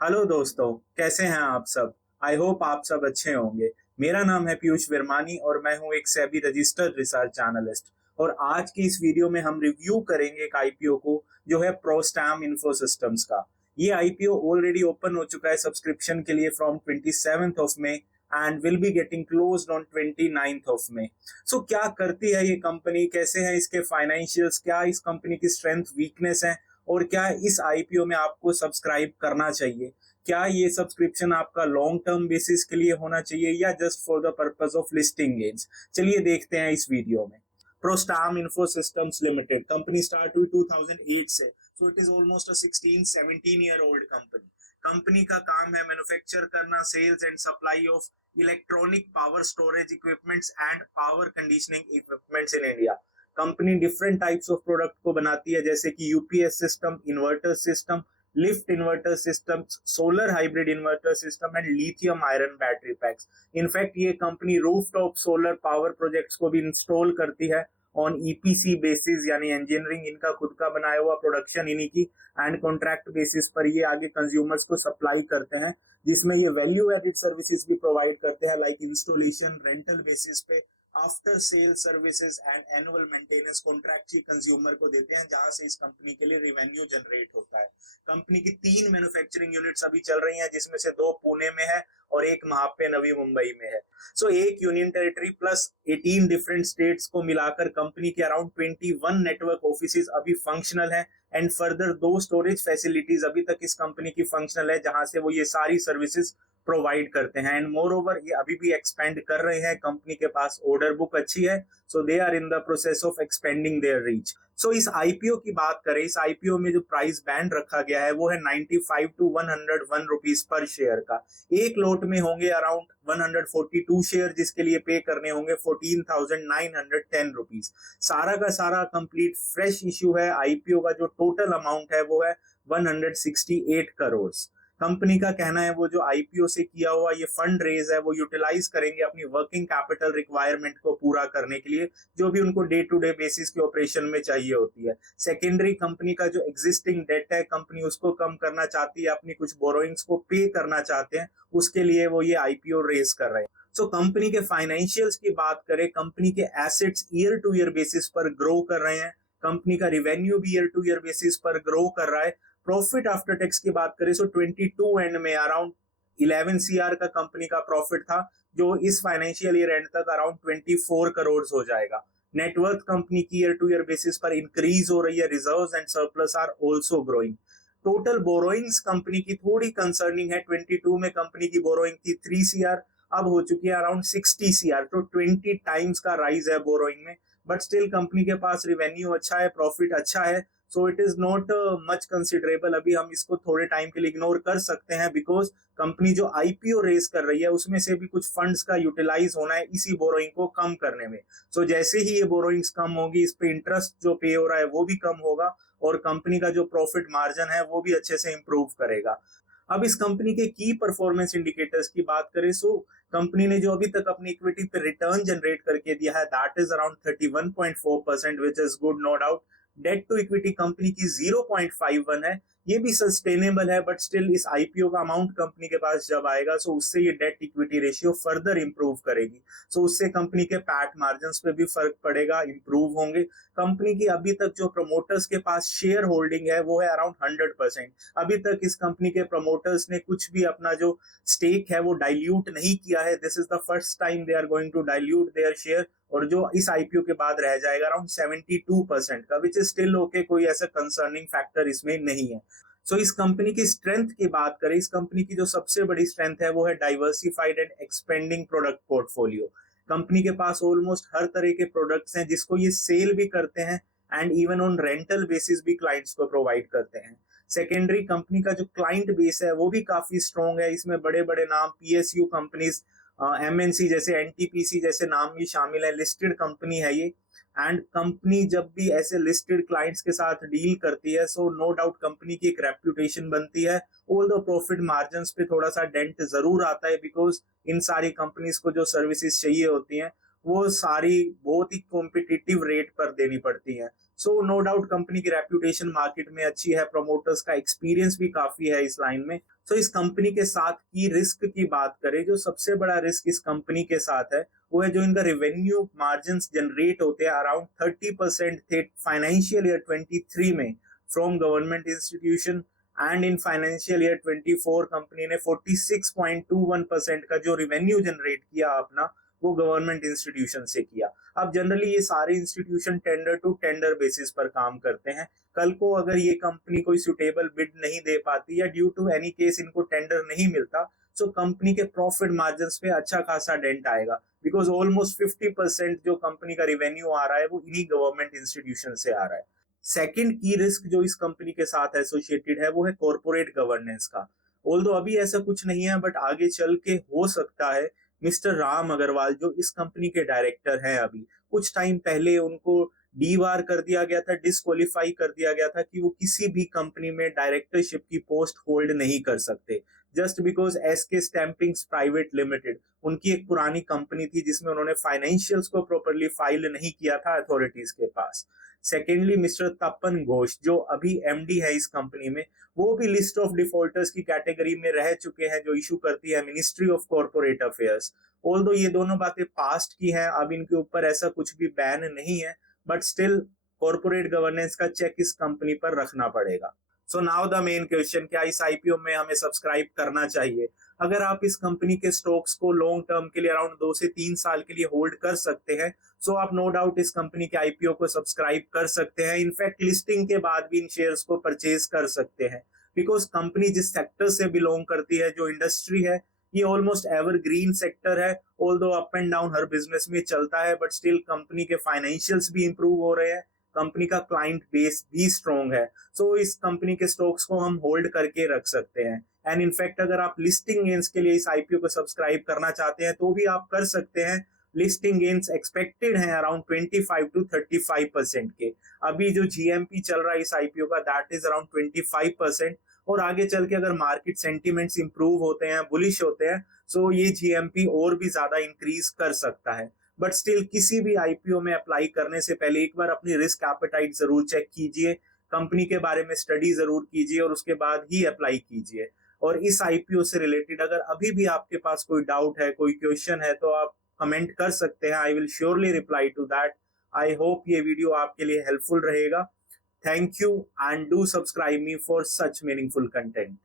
Hello दोस्तों, कैसे हैं आप सब। आई होप आप सब अच्छे होंगे। मेरा नाम है पीयूष विरमानी और मैं हूं एक सेबी रजिस्टर्ड रिसर्च एनालिस्ट। और आज की इस वीडियो में हम रिव्यू करेंगे एक आईपीओ को जो है प्रोस्टैम इंफो सिस्टम्स का। ये आईपीओ ऑलरेडी ओपन हो चुका है सब्सक्रिप्शन के लिए from 27th of May and will be getting closed on 29th of May. So क्या करती है ये कंपनी, कैसे है इसके फाइनेंशियल्स, क्या इस कंपनी की स्ट्रेंथ वीकनेस है और क्या इस आईपीओ में आपको सब्सक्राइब करना चाहिए। क्या ये सब्सक्रिप्शन आपका लॉन्ग टर्म बेसिस के लिए होना चाहिए या just for the purpose of listing gains. चलिए देखते हैं इस वीडियो में। Prostarm info systems limited company start हुई 2008 से, so it is almost a 16-17 year old company. Company का काम है मैन्युफैक्चर करना, sales and supply of electronic power storage equipments and power conditioning equipments in India. Company different types of product को बनाती है जैसे कि UPS system, inverter system, lift inverter system, solar hybrid inverter system and lithium iron battery packs. In fact ये company rooftop solar power projects को भी install करती है ऑन ईपीसी बेसिस, यानी इंजीनियरिंग इनका खुद का बनाया हुआ, प्रोडक्शन इन्हीं की, एंड कॉन्ट्रैक्ट बेसिस पर ये आगे कंज्यूमर्स को सप्लाई करते हैं, जिसमें ये वैल्यू एडेड सर्विसेज भी प्रोवाइड करते हैं लाइक इंस्टॉलेशन, रेंटल बेसिस पे, after sale services and annual maintenance contract he consumer को देते हैं, जहां से इस कंपनी के लिए रेवेन्यू जनरेट होता है। कंपनी की 3 मैन्युफैक्चरिंग यूनिट्स अभी चल रही हैं, जिसमें से 2 पुणे में है और एक वहां पे नवी मुंबई में है। सो एक union territory plus 18 different states को मिलाकर कंपनी के अराउंड 21 नेटवर्क ऑफिस अभी फंक्शनल है एंड फर्दर 2 स्टोरेज फैसिलिटीज अभी तक इस कंपनी की फंक्शनल है, जहां से वो ये सारी सर्विसेज प्रोवाइड करते हैं। एंड मोर ओवर ये अभी भी एक्सपेंड कर रहे हैं, कंपनी के पास ऑर्डर बुक अच्छी है, so they are in the process of expanding their reach. So इस आईपीओ की बात करें, इस आईपीओ में जो प्राइस बैंड रखा गया है वो है 95 टू 101 रुपीज पर शेयर का। एक लोट में होंगे अराउंड 142 शेयर, जिसके लिए पे करने होंगे 14,910 रुपीज। सारा का सारा कंप्लीट फ्रेश इश्यू है। आईपीओ का जो टोटल अमाउंट है वो है 168 करोड़। कंपनी का कहना है वो जो आईपीओ से किया हुआ ये फंड रेज है वो यूटिलाइज करेंगे अपनी वर्किंग कैपिटल रिक्वायरमेंट को पूरा करने के लिए, जो भी उनको डे टू डे बेसिस के ऑपरेशन में चाहिए होती है। सेकेंडरी कंपनी का जो एग्जिस्टिंग डेट है कंपनी उसको कम करना चाहती है, अपनी कुछ बोरोइंग्स को पे करना चाहते हैं, उसके लिए वो ये आईपीओ रेज कर रहे हैं। सो कंपनी के फाइनेंशियल्स की बात करें, कंपनी के assets year two year basis पर ग्रो कर रहे हैं, कंपनी का रिवेन्यू भी ईयर टू ईयर बेसिस पर ग्रो कर रहा है। प्रॉफिट आफ्टर टैक्स की बात करें, सो 22 एंड में अराउंड 11 सीआर का कंपनी का प्रॉफिट था, जो इस फाइनेंशियल ईयर एंड तक अराउंड 24 करोड़ हो जाएगा। नेटवर्थ कंपनी की ईयर टू ईयर बेसिस पर इंक्रीज हो रही है, reserves and surplus are also growing. Total borrowings company की थोड़ी कंसर्निंग है। 22 में कंपनी की बोरोइंग थी 3 सीआर, अब हो चुकी है अराउंड 60 सीआर, तो 20 टाइम्स का राइज है बोरोइंग में। बट स्टिल कंपनी के पास रिवेन्यू अच्छा है, प्रॉफिट अच्छा है, सो it is not much considerable. अभी हम इसको थोड़े टाइम के लिए इग्नोर कर सकते हैं, बिकॉज कंपनी जो आईपीओ रेस कर रही है उसमें से भी कुछ फंड्स का यूटिलाइज होना है इसी बोरोइंग को कम करने में। सो जैसे ही ये बोरोइंग्स कम होगी, इस पे इंटरेस्ट जो पे हो रहा है वो भी कम होगा और कंपनी का जो प्रॉफिट मार्जिन है वो भी अच्छे से इंप्रूव करेगा। अब इस कंपनी के की परफॉर्मेंस इंडिकेटर्स की बात करें, सो कंपनी ने जो अभी तक अपनी इक्विटी पे रिटर्न जनरेट करके दिया है that is around 31.4%, which is good no doubt. Debt to equity company की 0.51 है, ये भी सस्टेनेबल है, बट स्टिल इस आईपीओ का अमाउंट कंपनी के पास जब आएगा सो उससे ये debt equity ratio further improve करेगी, सो उससे कंपनी के पैट मार्जिन पे भी फर्क पड़ेगा, इंप्रूव होंगे। कंपनी की अभी तक जो प्रमोटर्स के पास शेयर होल्डिंग है वो है अराउंड 100%। अभी तक इस कंपनी के प्रमोटर्स ने कुछ भी अपना जो स्टेक है वो डाइल्यूट नहीं किया है। This is the first time they are going to dilute their share, और जो इस आईपीओ के बाद रह जाएगा अराउंड 72% का, विच इज स्टिल ओके, कोई ऐसा कंसर्निंग फैक्टर इसमें नहीं है। सो इस कंपनी की स्ट्रेंथ की बात करें, इस कंपनी की जो सबसे बड़ी स्ट्रेंथ है वो है diversified and expanding product portfolio. Company के पास ऑलमोस्ट हर तरह के प्रोडक्ट्स हैं जिसको ये सेल भी करते हैं and even on rental basis भी क्लाइंट्स को प्रोवाइड करते हैं। सेकेंडरी कंपनी का जो क्लाइंट बेस है वो भी काफी स्ट्रॉन्ग है, इसमें बड़े बड़े नाम पीएसयू कंपनीज, एमएनसी जैसे एनटीपीसी जैसे नाम भी शामिल है, लिस्टेड कंपनी है ये। एंड कंपनी जब भी ऐसे लिस्टेड क्लाइंट्स के साथ डील करती है सो नो डाउट कंपनी की एक रेप्यूटेशन बनती है। ऑल द प्रॉफिट मार्जिन पे थोड़ा सा डेंट जरूर आता है, बिकॉज इन सारी कंपनीज को जो सर्विसेज चाहिए होती हैं वो सारी बहुत ही कॉम्पिटिटिव रेट पर देनी पड़ती हैं। सो नो डाउट कंपनी की रेप्यूटेशन मार्केट में अच्छी है, प्रमोटर्स का एक्सपीरियंस भी काफी है इस लाइन में। सो इस कंपनी के साथ की रिस्क की बात करें, जो सबसे बड़ा रिस्क इस कंपनी के साथ है वो है जो इनका रेवेन्यू मार्जिन जनरेट होते हैं अराउंड 30% थे फाइनेंशियल ईयर 23 में from government institution, and in financial year 24 company ने 46.21% का जो रेवेन्यू जनरेट किया अपना, वो गवर्नमेंट इंस्टीट्यूशन से किया। अब जनरली ये सारे institution tender to tender basis पर काम करते हैं। कल को अगर ये कंपनी कोई सुटेबल बिड नहीं दे पाती या ड्यू टू एनी केस इनको टेंडर नहीं मिलता, सो कंपनी के प्रॉफिट मार्जिन पे अच्छा खासा डेंट आएगा, बिकॉज ऑलमोस्ट 50% जो कंपनी का रेवेन्यू आ रहा है वो इन्हीं गवर्नमेंट इंस्टीट्यूशन से आ रहा है। सेकंड की रिस्क जो इस कंपनी के साथ एसोसिएटेड है वो है कॉर्पोरेट गवर्नेंस का। ऑल्दो अभी ऐसा कुछ नहीं है, बट आगे चल के हो सकता है। मिस्टर राम अग्रवाल जो इस कंपनी के डायरेक्टर हैं, अभी कुछ टाइम पहले उनको डीवार कर दिया गया था, डिस्क्वालीफाई कर दिया गया था कि वो किसी भी कंपनी में डायरेक्टरशिप की पोस्ट होल्ड नहीं कर सकते, just because SK stampings private limited उनकी एक पुरानी कंपनी थी जिसमें उन्होंने फाइनेंशियल्स को प्रॉपर्ली फाइल नहीं किया था अथॉरिटीज के पास। सेकेंडली मिस्टर तपन घोष जो अभी एमडी है इस कंपनी में, वो भी लिस्ट ऑफ डिफॉल्टर्स की कैटेगरी में रह चुके हैं जो इशू करती है ministry of corporate affairs. Although ये दोनों बातें पास्ट की हैं, अब इनके ऊपर ऐसा कुछ भी बैन नहीं है, बट स्टिल कॉर्पोरेट गवर्नेंस का चेक इस कंपनी पर रखना पड़ेगा। So now the main question, क्या इस आईपीओ में हमें सब्सक्राइब करना चाहिए? अगर आप इस कंपनी के स्टॉक्स को लॉन्ग टर्म के लिए अराउंड 2 से 3 साल के लिए होल्ड कर सकते हैं, सो आप नो डाउट इस कंपनी के आईपीओ को सब्सक्राइब कर सकते हैं। इनफैक्ट लिस्टिंग के बाद भी इन शेयर्स को परचेज कर सकते हैं, बिकॉज कंपनी जिस सेक्टर से बिलोंग करती है, जो इंडस्ट्री है, ये ऑलमोस्ट एवरग्रीन सेक्टर है। Although up and down her business में चलता है, बट स्टिल कंपनी के फाइनेंशियल्स भी इंप्रूव हो रहे हैं, कंपनी का क्लाइंट बेस भी स्ट्रॉन्ग है। सो इस कंपनी के स्टॉक्स को हम होल्ड करके रख सकते हैं। एंड इनफैक्ट अगर आप लिस्टिंग गेन्स के लिए इस आईपीओ को सब्सक्राइब करना चाहते हैं तो भी आप कर सकते हैं। लिस्टिंग गेन्स एक्सपेक्टेड हैं अराउंड 25 to 35% के। अभी जो जीएमपी चल रहा है इस आईपीओ का, दैट इज अराउंड 25%, और आगे चल के अगर मार्केट सेंटिमेंट्स इंप्रूव होते हैं, बुलिश होते हैं, सो ये जीएमपी और भी ज्यादा इंक्रीज कर सकता है। बट स्टिल किसी भी आईपीओ में अप्लाई करने से पहले एक बार अपनी रिस्क एपेटाइट जरूर चेक कीजिए, कंपनी के बारे में स्टडी जरूर कीजिए और उसके बाद ही अप्लाई कीजिए। और इस आईपीओ से रिलेटेड अगर अभी भी आपके पास कोई डाउट है, कोई क्वेश्चन है, तो आप कमेंट कर सकते हैं। I will surely reply to that. I hope ये वीडियो आपके लिए हेल्पफुल रहेगा। Thank you and do subscribe me for such meaningful content.